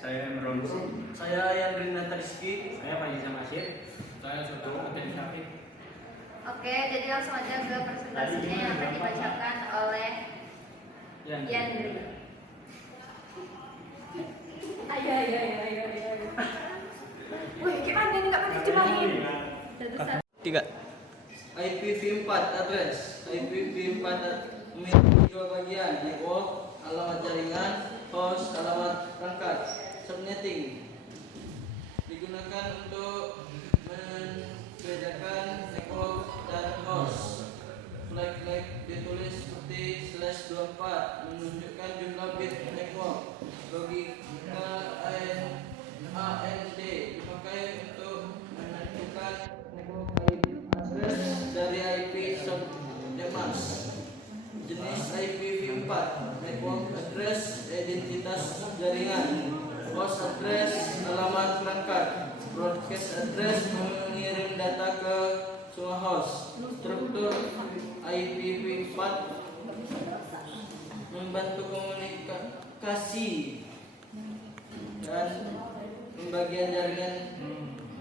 Saya Emron. Saya Yandrina Rizky. Saya Faiza Masir. Saya Soto Putri Syafik. Oke, jadi langsung aja ke presentasinya yang akan dibacakan oleh Yandri. Ayo. Wih, gimana ini nggak pernah dicobain? Tiga. IPv4 address. IPv4 memiliki dua bagian, network, alamat jaringan, host, alamat perangkat, subnetting. Digunakan untuk membedakan network dan host. Flag ditulis seperti /24 menunjukkan jumlah bit network. Logika AND dipakai untuk menentukan network address dari IP subnetmask. Jenis IPv4, network address, identitas jaringan, host address, alamat perangkat, broadcast address, mengirim data ke semua host. Struktur IPv4 membantu komunikasi dan pembagian jaringan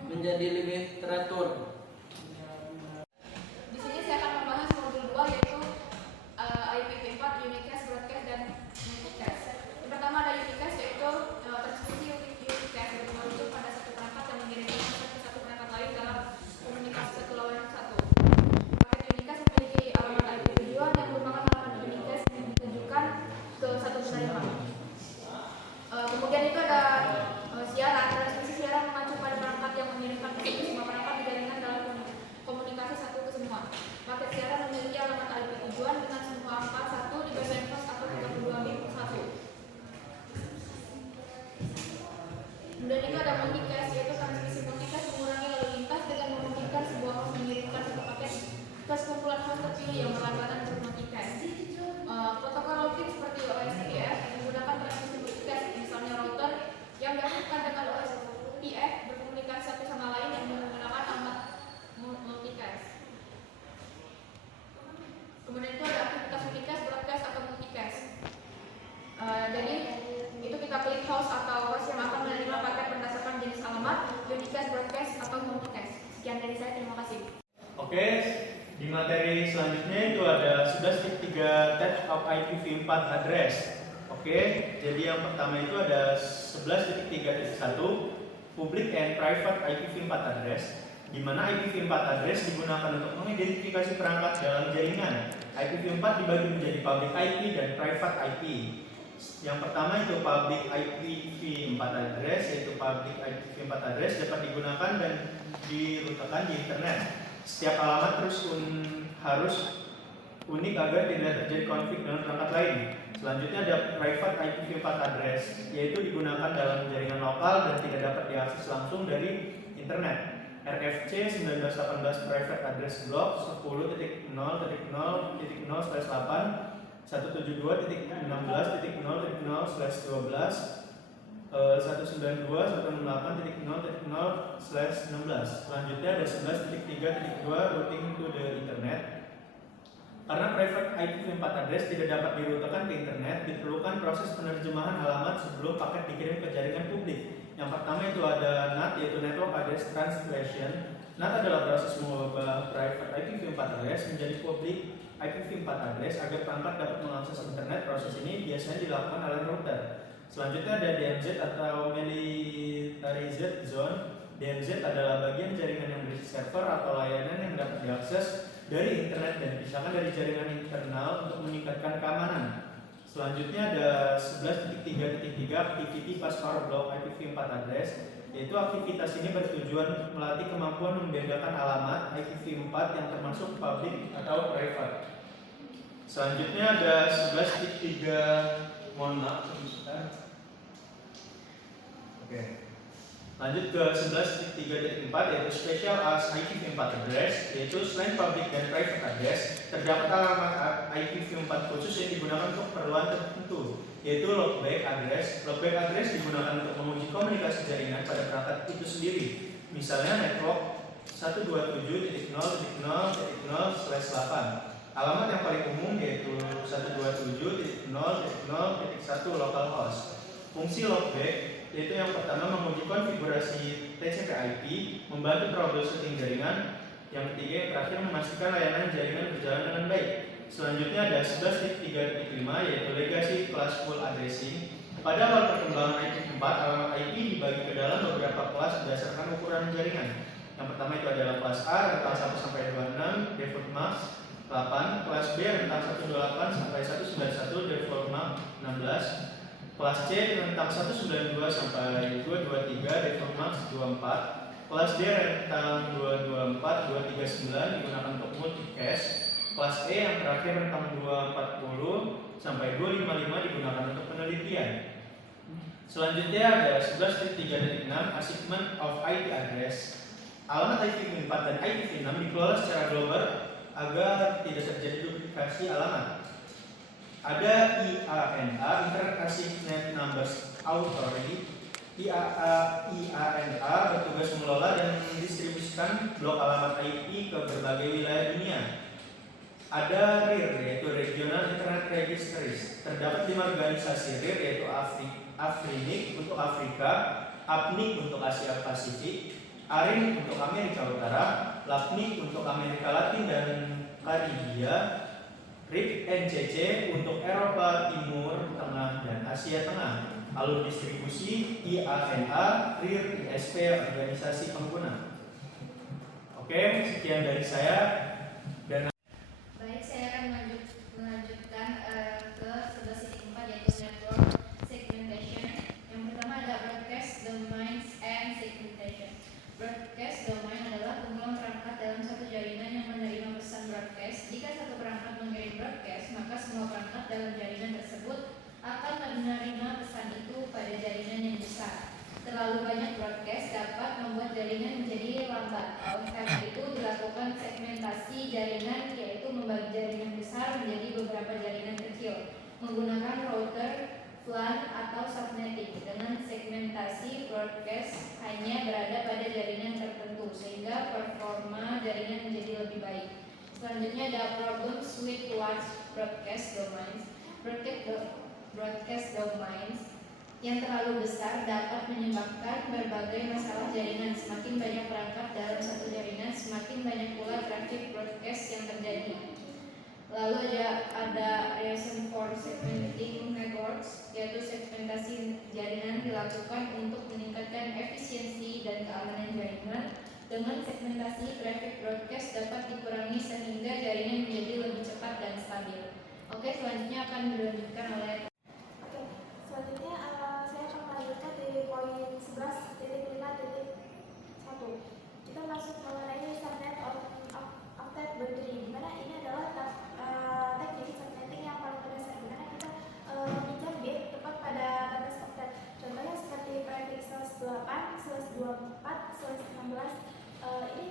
menjadi lebih teratur. Di sini saya akan membahas modul 2 yaitu IPv4, unicast, broadcast, dan multicast. Yang pertama ada unicast yaitu transmisi unicast yang merujuk pada satu perangkat yang mengirimkan pesan ke satu perangkat lain dalam komunikasi satu lawan satu. Paket unicast memiliki alamat IP tujuan yang merupakan alamat unicast yang ditujukan ke satu penerima. Kemudian itu ada siaran. Transmisi siaran mengacu pada perangkat yang mengirimkan pesan ke semua perangkat di jaringan dalam komunikasi satu ke semua. Paket siaran memiliki alamat IP tujuan dengan semua angka 1 dibagikan pos atau 32 bit per 1. Kemudian itu ada multicast yaitu transmisi multicast mengurangi lalu lintas dengan memungkinkan sebuah host mengirimkan satu paket ke sekumpulan host terpilih yang berlangganan bermulticast. Protokol routing seperti OSPF menggunakan transmisi multicast, misalnya router yang diaktifkan dengan OSPF berkomunikasi satu sama lain yang menggunakan alamat multicast. Kemudian itu ada aktivitas unicast, broadcast, atau multicast. Jadi itu kita klik host atau host yang akan menerima paket berdasarkan jenis alamat, unicast, broadcast, atau multicast. Sekian dari saya, terima kasih. Oke, di materi selanjutnya itu ada 11.3 types of IPv4 address. Oke, jadi yang pertama itu ada 11.3.1 public and private IPv4 address, di mana IPv4 address digunakan untuk mengidentifikasi perangkat dalam jaringan. IPv4 dibagi menjadi public IP dan private IP. Yang pertama itu public IPv4 address, yaitu public IPv4 address dapat digunakan dan dirutakan di internet. Setiap alamat harus unik agar tidak terjadi konflik dengan perangkat lain. Selanjutnya ada private IPv4 address, yaitu digunakan dalam jaringan lokal dan tidak dapat diakses langsung dari internet. RFC 1918 Private Address Block 10.0.0.0/8 172.16.0.0/12 192.168.0.0/16. Selanjutnya ada 11.3.2 routing to the internet. Karena private IPv4 address tidak dapat dirutakan ke internet, diperlukan proses penerjemahan halamat sebelum paket dikirim ke jaringan publik. Yang pertama itu ada NAT, yaitu Network Address Translation. NAT adalah proses mengubah private IPv4 address menjadi public IPv4 address agar perangkat dapat mengakses internet. Proses ini biasanya dilakukan oleh router. Selanjutnya ada DMZ atau Militarized Zone. DMZ adalah bagian jaringan yang berisi server atau layanan yang dapat diakses dari internet dan dipisahkan dari jaringan internal untuk meningkatkan keamanan. Selanjutnya ada 11.3.3 Activity Passport Block IPv4 address, yaitu aktivitas ini bertujuan melatih kemampuan membedakan alamat IPv4 yang termasuk public atau private. Selanjutnya ada 11.3 mohon maaf sebentar. Oke. Lanjut ke 11.3.4 yaitu Special as IPv4 address, yaitu selain public dan private address, terdapat alamat IPv4 khusus yang digunakan untuk keperluan tertentu, yaitu loopback address. Loopback address digunakan untuk menguji komunikasi jaringan pada perangkat itu sendiri. Misalnya network 127.0.0.0/8. Alamat yang paling umum yaitu 127.0.0.1 localhost. Fungsi loopback yaitu yang pertama menguji konfigurasi TCP/IP, membantu troubleshooting jaringan, yang ketiga yang terakhir memastikan layanan jaringan berjalan dengan baik. Selanjutnya ada 11.3.5 yaitu legacy classful addressing. Pada awal perkembangan IP4, alamat IP dibagi ke dalam beberapa kelas berdasarkan ukuran jaringan. Yang pertama itu adalah kelas A rentang 1 sampai 26 default max 8, kelas B rentang 128 sampai 191 default max 16, kelas C rentang 192 sampai 223 default max 24, kelas D rentang 224 239 digunakan untuk multicast, kelas E yang terakhir rentang 240 sampai 255 digunakan untuk penelitian. Selanjutnya ada 11.3.6 assignment of IP address. Alamat IPv4 dan IPv6 dikelola secara global agar tidak terjadi duplikasi alamat. Ada IANA Internet Assigned Numbers Authority. IANA bertugas mengelola dan mendistribusikan blok alamat IP ke berbagai wilayah dunia. Ada RIR yaitu Regional Internet Registries. Terdapat 5 organisasi RIR yaitu AFRINIC untuk Afrika, APNIC untuk Asia Pasifik, ARIN untuk Amerika Utara, LAPNIC untuk Amerika Latin dan Karibia, RIP-NCC untuk Eropa Timur, Tengah, dan Asia Tengah. Alur distribusi IANA, RIR, ISP, organisasi pengguna. Oke, sekian dari saya. Dan Baik, saya akan melanjutkan ke 11.4 yaitu network segmentation. Yang pertama ada broadcast domains and segmentation. Broadcast domain adalah kumpulan perangkat dalam satu jaringan yang menerima pesan broadcast. Jika satu perangkat mengirim broadcast, maka semua perangkat dalam jaringan tersebut akan menerima pesan itu pada jaringan yang besar. Terlalu banyak broadcast dapat membuat jaringan menjadi lambat. Oleh karena itu dilakukan segmentasi jaringan, yaitu membagi jaringan besar menjadi beberapa jaringan kecil menggunakan router, LAN atau subnetting. Dengan segmentasi, broadcast hanya berada pada jaringan tertentu sehingga performa jaringan menjadi lebih baik. Selanjutnya ada problems with large broadcast domains. Broadcast domains yang terlalu besar dapat menyebabkan berbagai masalah jaringan. Semakin banyak perangkat dalam satu jaringan, semakin banyak pula traffic broadcast yang terjadi. Lalu ada reason for segmenting networks, yaitu segmentasi jaringan dilakukan untuk meningkatkan efisiensi dan keamanan jaringan. Dengan segmentasi, traffic broadcast dapat dikurangi sehingga jaringan menjadi lebih cepat dan stabil. Oke, selanjutnya akan dilanjutkan oleh Selanjutnya saya akan melanjutkan di poin 11.5.1. Kita masuk mengenai subnet octet boundary, di mana ini adalah teknik subnetting yang paling berdasar, di mana kita meminjam bit tepat pada batas octet. Contohnya seperti prefix 128, 124, 116. Ini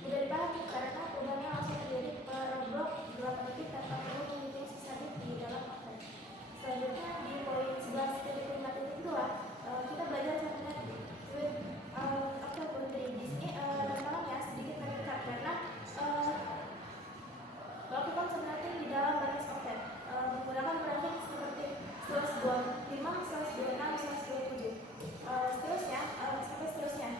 mudah dipahami karena udahnya langsung terjadi per blok 8 bit tanpa perlu menghitung sisa bit di dalam octet. Selanjutnya di poin 11.5.2 kita belajar subnet with octet boundary. Di sini tolongnya sedikit meningkat karena melakukan subnetting di dalam batas octet menggunakan prefix seperti 125, 126, 127, seterusnya sampai seterusnya.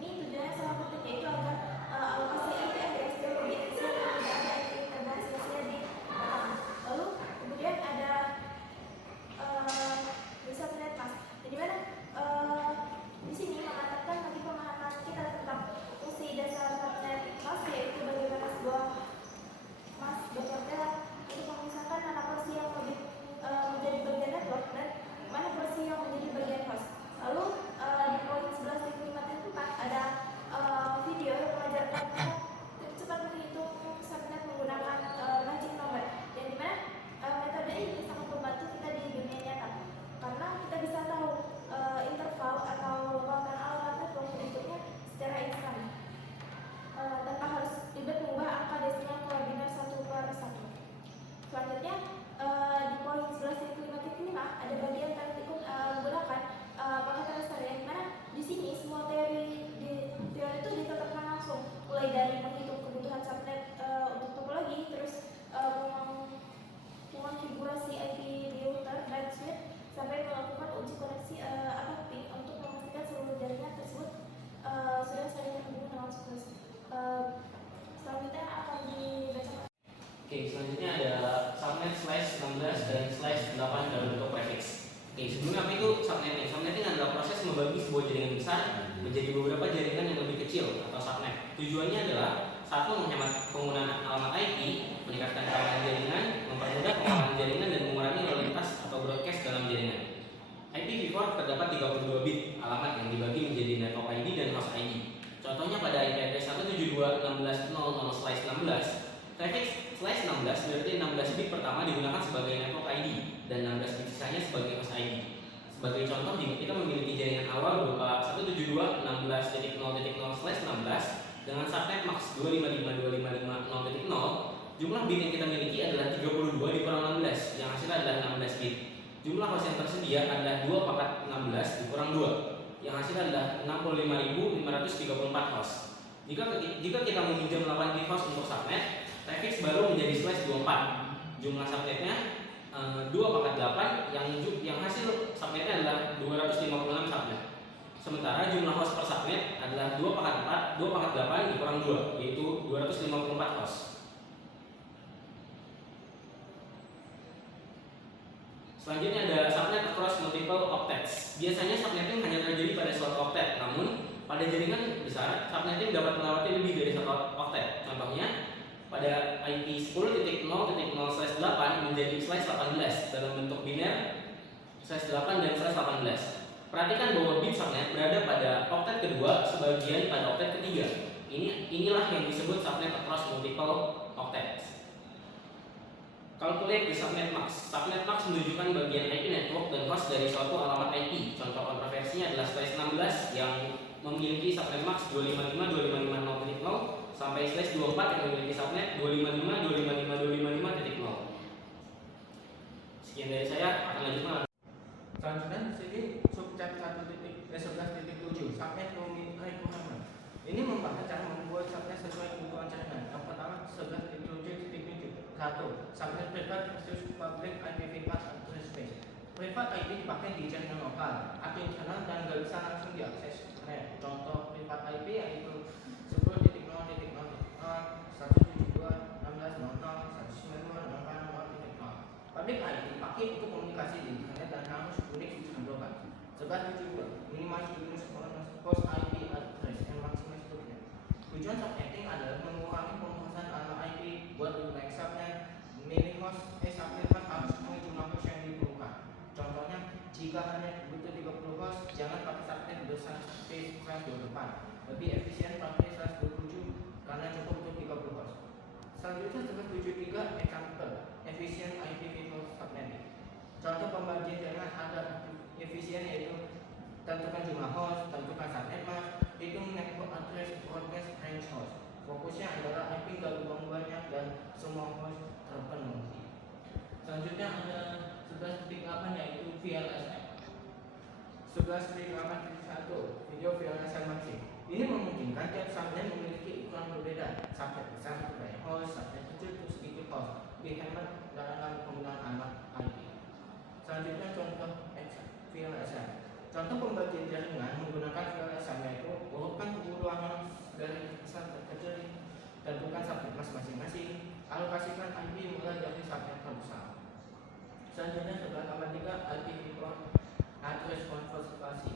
Ini tujuannya sangat penting, yaitu agar alokasi IP address lebih efisien dan tidak ada intervensi di belakang. Lalu kemudian ada subnet mask, di mana di sini mengatakan bagi pemahaman kita tentang fungsi dasar subnet mask, yaitu bagaimana sebuah mask bekerja untuk memisahkan mana porsi yang lebih menjadi bagian Sebelumnya apa itu subnetting? Subnetting adalah proses membagi sebuah jaringan besar menjadi beberapa jaringan yang lebih kecil atau subnet. Tujuannya adalah satu, menghemat penggunaan alamat IP, meningkatkan keamanan jaringan, mempermudah pengamanan jaringan dan mengurangi lalu lintas atau broadcast dalam jaringan. IPv4 terdapat 32 bit alamat yang dibagi menjadi network ID dan host ID. Contohnya pada IP address 172.16.0/16, traffic /16 berarti 16 bit pertama digunakan sebagai network ID dan 16 bit sisanya sebagai host ID. Sebagai contoh, jika kita memiliki jaringan awal berupa 172.16.0/16 dengan subnet max 255.255.0.0, jumlah bit yang kita miliki adalah 32 dikurang 16, yang hasilnya adalah 16 bit. Jumlah host yang tersedia adalah 2 pangkat 16 dikurang 2, yang hasilnya adalah 65.534 host. Jika kita meminjam 8 bit host untuk subnet, traffic baru menjadi /24. Jumlah subnetnya 2 pangkat 8, yang hasil subnetnya adalah 256 subnet. Sementara jumlah host per subnet adalah 2 pangkat 8 dikurang 2, yaitu 254 host. Selanjutnya ada subnet across multiple octets. Biasanya subnetting hanya terjadi pada suatu octet, namun pada jaringan besar, subnetting dapat melewati lebih dari satu octet. Contohnya, pada IP 10.0.0/8 menjadi /18 dalam bentuk biner /8 dan /18. Perhatikan bahwa bit subnet berada pada oktet kedua, sebagian pada oktet ketiga. Inilah yang disebut subnet across multiple octets. Calculate the subnet max. Subnet max menunjukkan bagian IP network dan host dari suatu alamat IP. Contoh kontroversinya adalah /16 yang memiliki subnet max 255.255.0.0 sampai /24 yang memiliki subnet 255.255.255.0. Sekian dari saya, akan lanjutkan. Selanjutnya di sini subchat 11.7 subnet requirement. Ini membahas cara membuat subnet sesuai kebutuhan jaringan. Yang pertama 11.7.7 1. Subnet private versus public IPv4 address space. Private IP dipakai di jaringan lokal atau internal dan nggak bisa langsung diakses. Contoh private IP yaitu 10.0.0.172.16.0.192.0.0.0. Public IP dipakai untuk komunikasi di internet dan harus unik dan global. 11.72 minimize use host IP address and maximize throughput. Tujuan subnetting adalah mengurangi pemrosesan alamat IP buat naik subnet. Milih host subnet harus menggunakan host yang diperlukan. Contohnya, jika hanya butuh 30 host, jangan pakai subnet besar /24. Lebih efisien pakai /27 karena cukup untuk 30 host. Selanjutnya 11.73 example efisien IPv4 subnetting. Contoh pembagian jaringan agar efisien yaitu tentukan jumlah host, tentukan subnet mask, hitung network address, broadcast range host. Fokusnya adalah IP gak lubang banyak dan semua host terpenuhi. Selanjutnya ada 11.8 yaitu VLSM. 11.8.1 video VLSM maxi. Ini memungkinkan tiap subnet memiliki ukuran berbeda. Subnet besar untuk banyak host, subnet kecil untuk sedikit host. Dihemat dalam penggunaan alamat IP. Selanjutnya contoh VLSM. Contoh pembagian jaringan menggunakan VLSM yaitu urutkan kebutuhan dari besar ke kecil, tentukan subnet mask masing-masing, alokasikan IP mulai dari subnet terbesar. Selanjutnya 11.3 IPv4 address konversasi.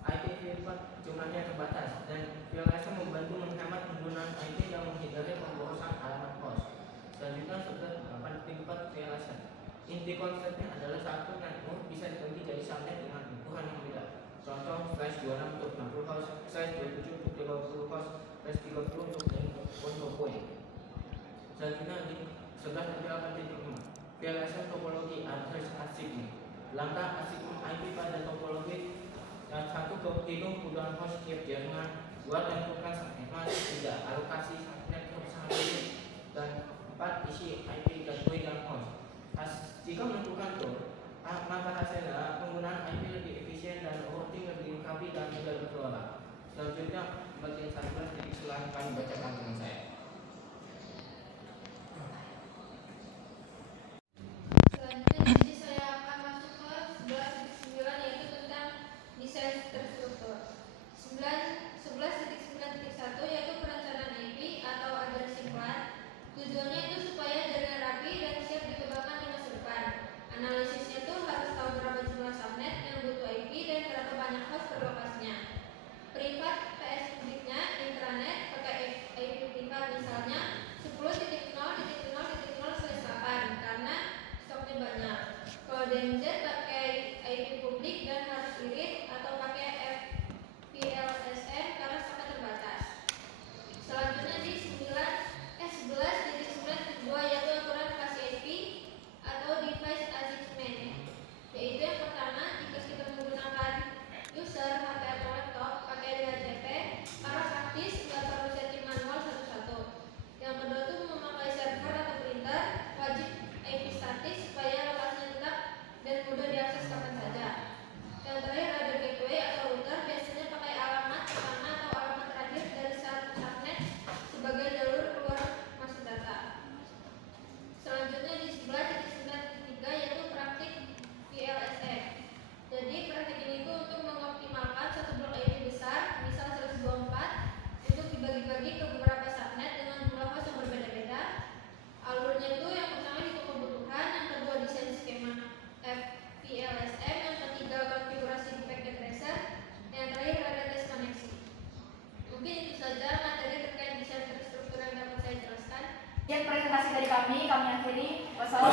IPv4 jumlahnya terbatas dan VLSM membantu menghemat penggunaan IP dan menghindari pemborosan alamat host. Selanjutnya 11.4 VLSM. Inti konsepnya adalah satu network bisa dibagi jadi subnet dengan ukuran yang beda. Contoh /26 untuk 60 host, /27 untuk 30 host, /30 untuk point. Selanjutnya di 11.8.5 VLSM topologi address asynchrony. Langkah asynchrony IP pada topologi yang satu hitung kebutuhan host tiap jaringan, buat tentukan subnet mask, 3 alokasi subnet terbesar dan 4 isi IP gateway dan host. Jika menentukan goal, maka hasilnya penggunaan IP lebih efisien dan routing lebih rapi dan mudah dikelola. Selanjutnya bagian 11 jadi silahkan bacakan dengan saya. Selanjutnya di sini saya akan masuk ke 11.9 yaitu tentang desain terstruktur. 11.9.1 yaitu perencanaan IP atau addressing plan. Tujuannya itu supaya jaringan rapi dan siap dikembangkan di masa depan. Analisisnya itu harus tahu berapa jumlah subnet kami akhiri. Wassalamualaikum